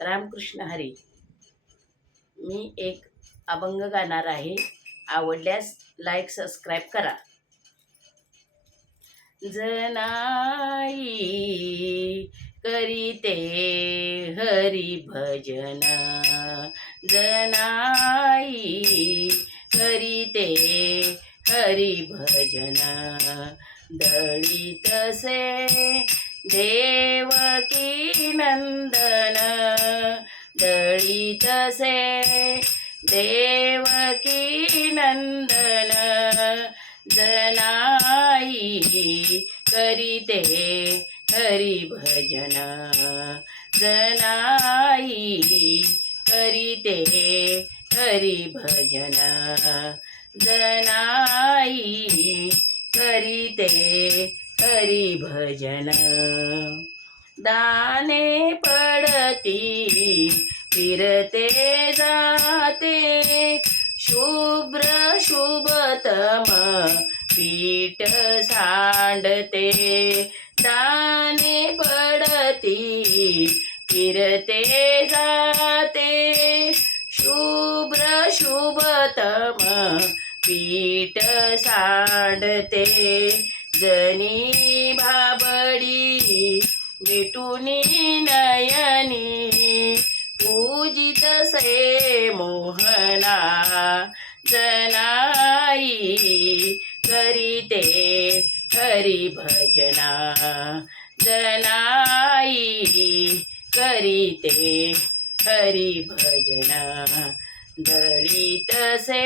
रामकृष्ण हरी. मी एक अभंग गाणार आहे. आवडल्यास लाईक सबस्क्राईब करा. जनाई करीते हरी भजन. जनाई करीते हरी भजन. दळीतसे देवकी नंदन. दळीतसे देवकी नंदन जनाई करीते हरी भजन जनाई करीते हरी भजन जनाई करीते हरी भजन दाने पडती फिरते जाते. शुभ्र शुभतम पीठ सांडते. दाने पडती फिरते जाते. शुभ्र शुभतम पीठ सांडते. जनी भाबडी भेटुनी नयनी से मोहना जनाई करीते हरी भजना जनाई करीते हरी भजना दळीतसे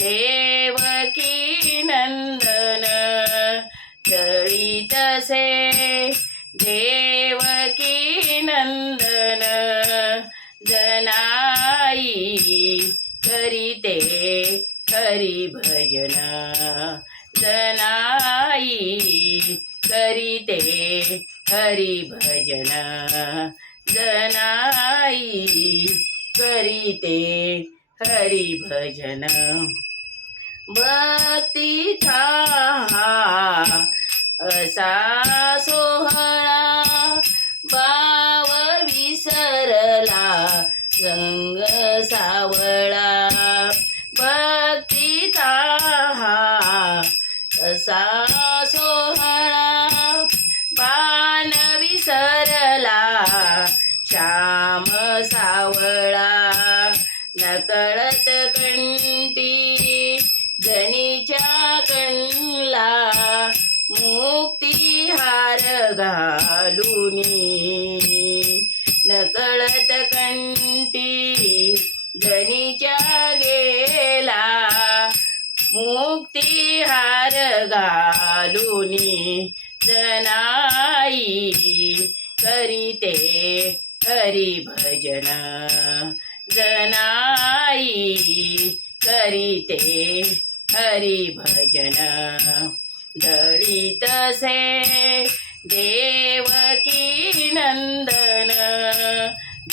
देवकी नंदन दळीतसे देवकी नंदन भजनाई करीते हरी भजन. जनाई करीते हरी भजन. जनाई करीते हरी भजन. भक्तीचा हा असा सो रंग सावळा. भक्तीचा हा तसा सोहळा. पान विसरला श्याम सावळा. नकळत कंटी जनीच्या कणला. मुक्ती हार घालुनी धनीच्या जनीच्या गेला मुक्ती हार घालुनी जनाई करीते हरी भजन जनाई करीते हरी भजन दळीतसे देवकी नंदन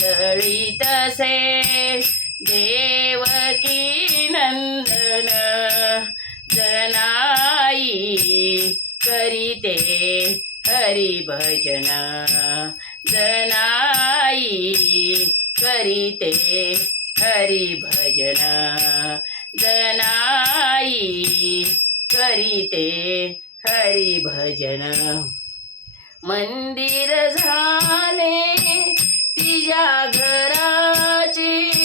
दळितसे देवकी नंदन जनाई करीते हरिभजन जनाई करीते हरिभजन जनाई करीते हरिभजन मंदिर झाले तिच्या घराचे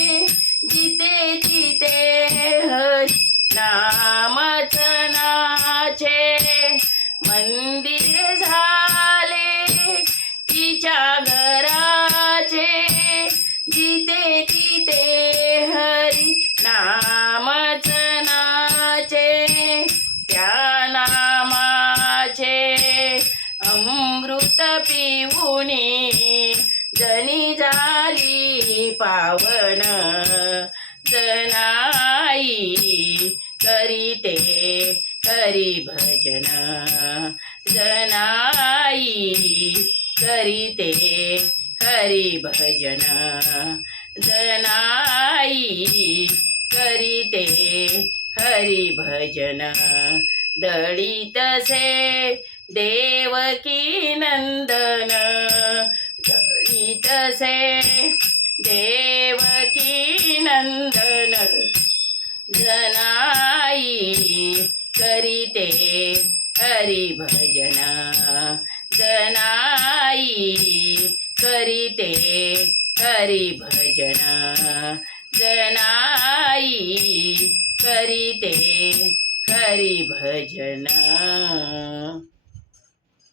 पिऊने जनी झाली पावन. जनाई करीते करी भजन. जनाई करीते हरी भजन. जनाई करीते हरी भजन. दळीतसे देवकी नंदन गणितसे देवकी नंदन जनाई करीते हरिभजन. जनाई करीते हरिभजन. जनाई करीते हरिभजन.